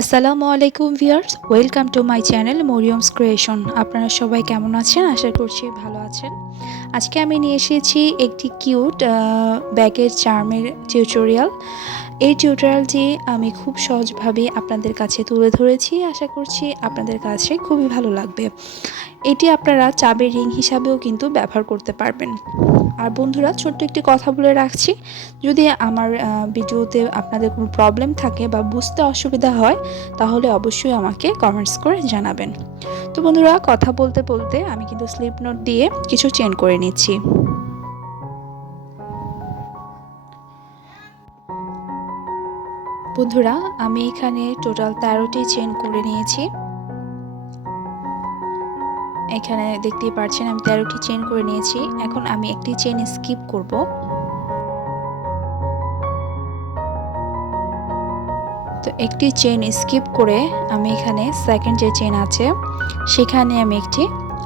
আসসালামু আলাইকুম viewers, welcome to my channel Mariyam's creation. আপনারা সবাই কেমন আছেন? আশা করছি ভালো আছেন। আজকে আমি নিয়ে এসেছি একটি কিউট ব্যাগের চার্মের টিউটোরিয়াল। এই টিউটোরিয়ালটি আমি খুব সহজভাবে আপনাদের কাছে তুলে ধরেছি। আশা করছি আপনাদের কাছে খুবই ভালো লাগবে। এটি আপনারা চাবির রিং হিসাবেও কিন্তু ব্যবহার করতে পারবেন। আর বন্ধুরা, ছোট্ট একটি কথা বলে রাখছি, যদি আমার ভিডিওতে আপনাদের কোনো প্রবলেম থাকে বা বুঝতে অসুবিধা হয় তাহলে অবশ্যই আমাকে কমেন্টস করে জানাবেন। তো বন্ধুরা, কথা বলতে বলতে আমি কিন্তু স্লিপ নোট দিয়ে কিছু চেন করে নিচ্ছি। বন্ধুরা, আমি এখানে টোটাল 13টি চেন করে নিয়েছি। এখানে দেখতেই পাচ্ছেন আমি 13টি চেন করে নিয়েছি। এখন আমি একটি চেন স্কিপ করব। তো একটি চেন স্কিপ করে আমি এখানে সেকেন্ড যে চেন আছে সেখানে আমি একটি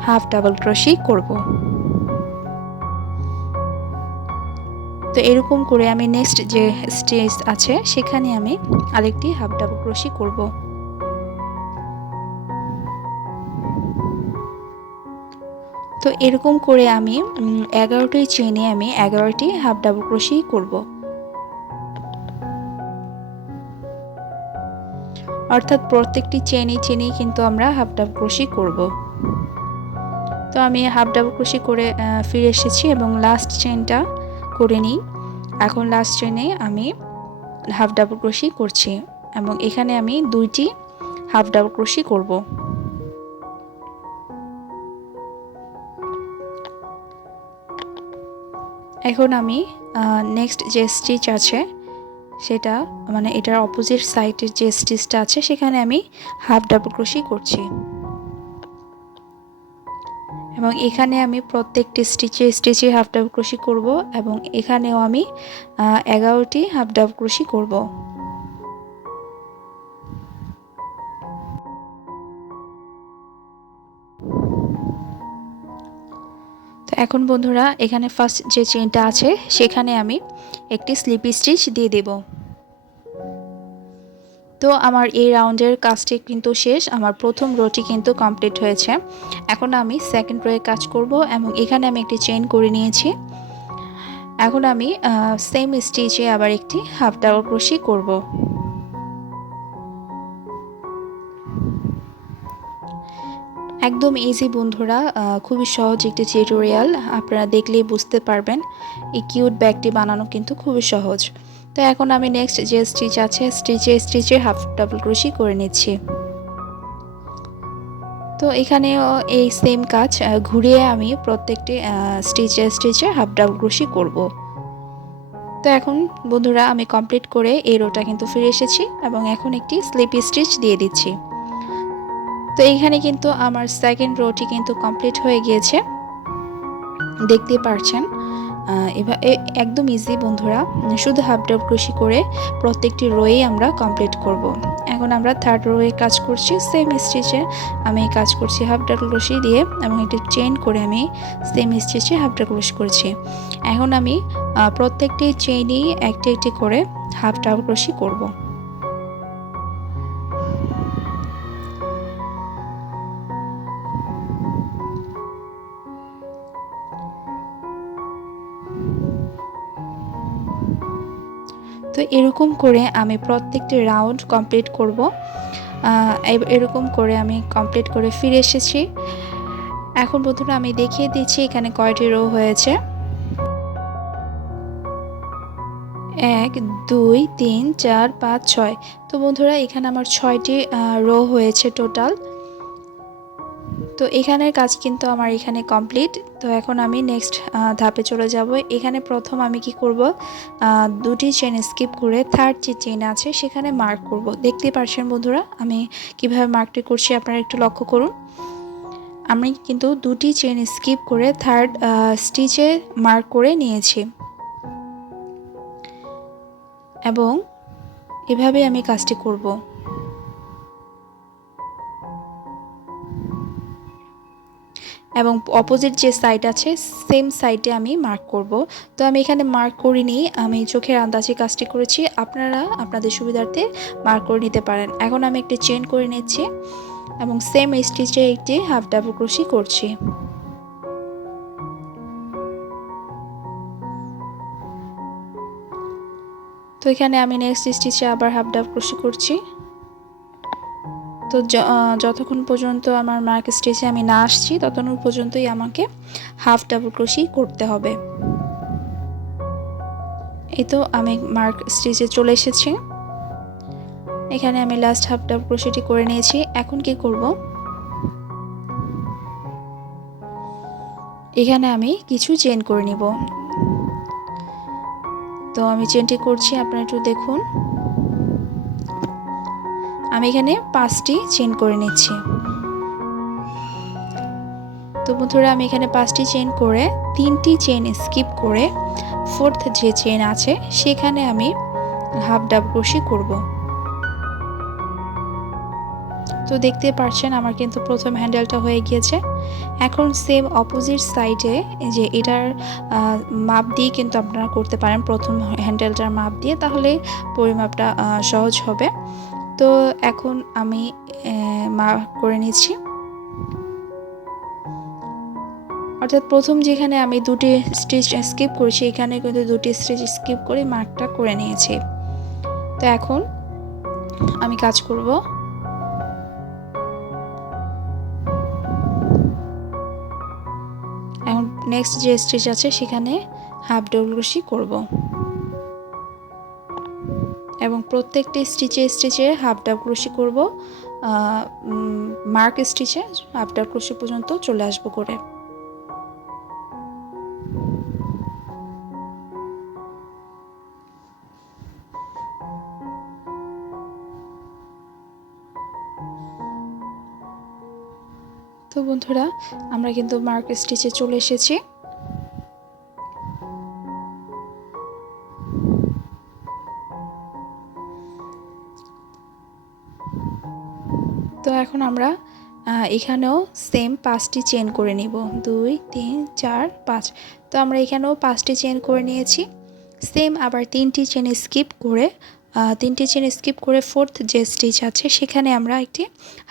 হাফ ডাবল ক্রোশি করব। তো এরকম করে আমি নেক্সট যে স্টেজ আছে সেখানে আমি আরেকটি হাফ ডাবল ক্রোশি করব। তো এরকম করে আমি 11টি চেনে আমি 11টি হাফ ডাবল ক্রোশি করব। অর্থাৎ প্রত্যেকটি চেনেই কিন্তু আমরা হাফ ডাবল ক্রোশি করব। তো আমি হাফ ডাবল ক্রোশি করে ফিরে এসেছি এবং লাস্ট চেনটা করে নিই। এখন লাস্ট চেনে আমি হাফ ডাবল ক্রোশি করছি এবং এখানে আমি 2টি হাফ ডাবল ক্রোশি করব। এখন আমি নেক্সট যে স্টিচ আছে সেটা মানে এটার অপোজিট সাইডের যে স্টিচটা আছে সেখানে আমি হাফ ডাবল ক্রোশি করছি এবং এখানে আমি প্রত্যেকটি স্টিচে হাফ ডাবল ক্রোশি করব এবং এখানেও আমি 11টি হাফ ডাবল ক্রোশি করব। তো এখন বন্ধুরা, এখানে ফার্স্ট যে চেনটা আছে সেখানে আমি একটি স্লিপ স্টিচ দিয়ে দেব। তো আমার এই রাউন্ডের কাজটি কিন্তু শেষ। আমার প্রথম রোটি কিন্তু কমপ্লিট হয়েছে। এখন আমি সেকেন্ড রোয়ে কাজ করব এবং এখানে আমি একটি চেইন করে নিয়েছি। এখন আমি সেম স্টিচে আবার একটি হাফ ডাবল ক্রোশি করব। একদম ইজি বন্ধুরা, খুবই সহজ একটি টিউটোরিয়াল। আপনারা দেখলেই বুঝতে পারবেন এই কিউট ব্যাগটি বানানো কিন্তু খুবই সহজ। তো এখন আমি নেক্সট যে স্টিচ আছে স্টিচে হাফ ডাবল ক্রোশি করে নিচ্ছি। তো এখানেও এই সেম কাজ ঘুরিয়ে আমি প্রত্যেকটি স্টিচে হাফ ডাবল ক্রোশি করব। তো এখন বন্ধুরা, আমি কমপ্লিট করে এই রোটা কিন্তু ফিরে এসেছি এবং এখন একটি স্লিপ স্টিচ দিয়ে দিচ্ছি। তো এইখানে কিন্তু আমার সেকেন্ড রোটি কিন্তু কমপ্লিট হয়ে গিয়েছে, দেখতে পারছেন। একদম ইজি বন্ধুরা, শুধু হাফ ডাবল ক্রোশি করে প্রত্যেকটি রোয়েই আমরা কমপ্লিট করব। এখন আমরা থার্ড রোয়ে কাজ করছি, সেম স্টিচে আমি কাজ করছি হাফ ডাবল ক্রোশি দিয়ে এবং একটি চেইন করে আমি সেম স্টিচে হাফ ডাবল ক্রোশি করছি। এখন আমি প্রত্যেকটি চেইনই একটি একটি করে হাফ ডাবল ক্রোশি করব। তো এরকম করে আমি প্রত্যেকটি রাউন্ড কমপ্লিট করব। এরকম করে আমি কমপ্লিট করে ফিরে এসেছি। এখন বন্ধুরা, আমি দেখিয়ে দিচ্ছি এখানে কয়টি রো হয়েছে। 1 2 3 4 5 6। তো বন্ধুরা, এখানে আমার 6টি রো হয়েছে টোটাল। তো এখানের কাজ কিন্তু আমার এখানে কমপ্লিট। তো এখন আমি নেক্সট ধাপে চলে যাব। এখানে প্রথম আমি কি করব, 2টি চেন স্কিপ করে থার্ড যে চেন আছে সেখানে মার্ক করব। দেখতেই পাচ্ছেন বন্ধুরা আমি কিভাবে মার্কটি করছি, আপনারা একটু লক্ষ্য করুন। আমি কিন্তু 2টি চেন স্কিপ করে থার্ড স্টিচে মার্ক করে নিয়েছি এবং এভাবে আমি কাজটি করব। এবং অপোজিট যে সাইড আছে সেম সাইডে আমি মার্ক করব। তো আমি এখানে মার্ক করিনি, আমি চোখের আন্দাজে কাজটি করেছি, আপনারা আপনাদের সুবিধার্থে মার্ক করে নিতে পারেন। এখন আমি একটি চেন করে নিচ্ছি এবং সেম স্টিচে একটি হাফ ডাবল ক্রোশি করছি। তো এখানে আমি নেক্সট স্টিচে আবার হাফ ডাবল ক্রোশি করছি। তো যতক্ষণ পর্যন্ত আমার মার্ক স্টিচে আমি না আসছি ততক্ষণ পর্যন্তই আমাকে হাফ ডাবল ক্রোশি করতে হবে। এই তো আমি মার্ক স্টিচে চলে এসেছি, এখানে আমি লাস্ট হাফ ডাবল ক্রোশিটি করে নিয়েছি। এখন কি করব, এখানে আমি কিছু চেন করে নিব। তো আমি চেনটি করছি, আপনারা একটু দেখুন। আমি এখানে 5টি চেন করে নিচ্ছি। তো বন্ধুরা আমি এখানে 5টি চেন করে 3টি চেন স্কিপ করে 4th যে চেন আছে সেখানে আমি হাফ ডাবল ক্রোশি করব। তো দেখতে পাচ্ছেন আমার কিন্তু প্রথম হ্যান্ডেলটা হয়ে গিয়েছে। এখন সেম অপোজিট সাইডে যে এটার মাপ দিয়ে কিন্তু আপনারা করতে পারেন, প্রথম হ্যান্ডেলটার মাপ দিয়ে, তাহলে পরিমাপটা সহজ হবে। তো এখন আমি মাপ করে নিচ্ছি, অর্থাৎ প্রথম যেখানে আমি 2টি স্টিচ স্কিপ করেছি এখানে কিন্তু 2টি স্টিচ স্কিপ করে মার্কটা করে নিয়েছি। তো এখন আমি কাজ করব। এখন নেক্সট যে স্টিচ আছে সেখানে হাফ ডাবল ক্রোশি করব এবং প্রত্যেকটি স্টিচে হাফ ডাবল ক্রোশি করব, মার্ক স্টিচে হাফ ডাবল ক্রোশি পর্যন্ত চলে আসবো করে। তো বন্ধুরা আমরা কিন্তু মার্ক স্টিচে চলে এসেছি। তো এখন আমরা এখানেও সেম 5টি চেন করে নিব, 2 3 4 5। তো আমরা এখানেও 5টি চেন করে নিয়েছি। সেম আবার 3টি চেন স্কিপ করে 4th যে স্টিচ আছে সেখানে আমরা একটি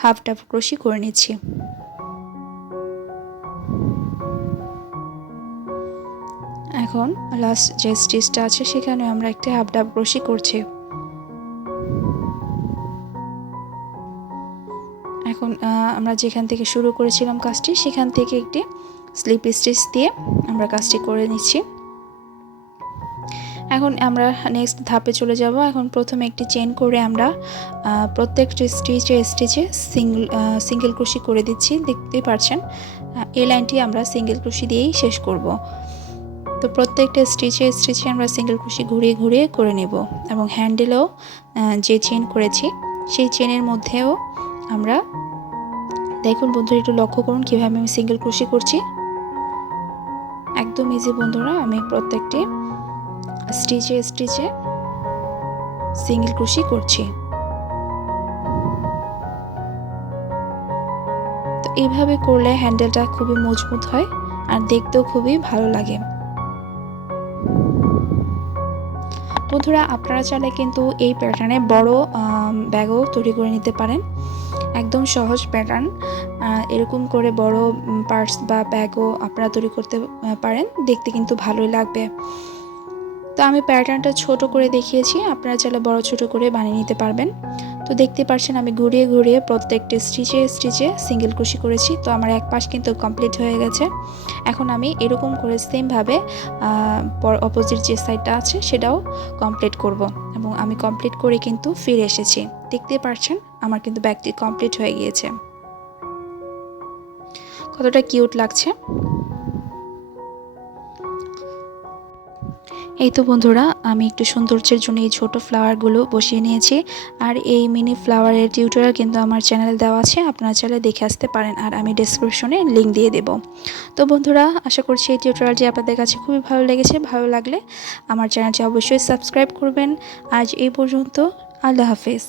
হাফ ডাবল ক্রোশি করে নিচ্ছি। এখন লাস্ট যে স্টিচটা আছে সেখানে আমরা একটি হাফ ডাবল ক্রোশি করছি। এখন আমরা যেখান থেকে শুরু করেছিলাম কাজটি সেখান থেকে একটি স্লিপ স্টিচ দিয়ে আমরা কাজটি করে নিচ্ছি। এখন আমরা নেক্সট ধাপে চলে যাব। এখন প্রথমে একটি চেন করে আমরা প্রত্যেকটি স্টিচে সিঙ্গেল ক্রোশি করে দিচ্ছি। দেখতেই পাচ্ছেন এই লাইনটি আমরা সিঙ্গেল ক্রোশি দিয়েই শেষ করব। তো প্রত্যেকটা স্টিচে আমরা সিঙ্গেল ক্রোশি ঘুরিয়ে ঘুরিয়ে করে নেব এবং হ্যান্ডেলেও যে চেন করেছি সেই চেনের মধ্যেও আমরা, দেখুন বন্ধুরা একটু লক্ষ্য করুন কীভাবে আমি সিঙ্গেল ক্রোশি করছি, একদম ইজি বন্ধুরা। আমি প্রত্যেকটি স্টিচে সিঙ্গেল ক্রোশি করছি। তো এইভাবে করলে হ্যান্ডেলটা খুবই মজবুত হয় আর দেখতেও খুবই ভালো লাগে। বন্ধুরা আপনারা চাইলে কিন্তু এই প্যাটার্নে বড় ব্যাগও তৈরি করে নিতে পারেন, একদম সহজ প্যাটার্ন। এরকম করে বড় পার্স বা ব্যাগও আপনারা তৈরি করতে পারেন, দেখতে কিন্তু ভালোই লাগবে। তো আমি প্যাটার্নটা ছোট করে দেখিয়েছি, আপনারা চাইলে বড় ছোট করে বানিয়ে নিতে পারবেন। তো দেখতে পাচ্ছেন আমি ঘুরিয়ে ঘুরিয়ে প্রত্যেকটি স্টিচে সিঙ্গেল ক্রোশি করেছি। তো আমার এক পাশ কিন্তু কমপ্লিট হয়ে গেছে। এখন আমি এরকম করে সেমভাবে অপোজিট যে সাইডটা আছে সেটাও কমপ্লিট করব এবং আমি কমপ্লিট করে কিন্তু ফিরে এসেছি। দেখতে পাচ্ছেন আমার কিন্তু ব্যাগটি কমপ্লিট হয়ে গিয়েছে, কতটা কিউট লাগছে। এই তো বন্ধুরা আমি একটু সৌন্দর্যের জন্য এই ছোট ফ্লাওয়ারগুলো বসিয়ে নিয়েছি, আর এই মিনি ফ্লাওয়ারের টিউটোরিয়াল কিন্তু আমার চ্যানেলে দেওয়া আছে, আপনারা চাইলে দেখে আসতে পারেন, আর আমি ডেসক্রিপশনে লিঙ্ক দিয়ে দেব। তো বন্ধুরা আশা করছি এই টিউটোরিয়ালটি আপনাদের কাছে খুবই ভালো লেগেছে। ভালো লাগলে আমার চ্যানেলটি অবশ্যই সাবস্ক্রাইব করবেন। আজ এই পর্যন্ত, আল্লাহ হাফেজ।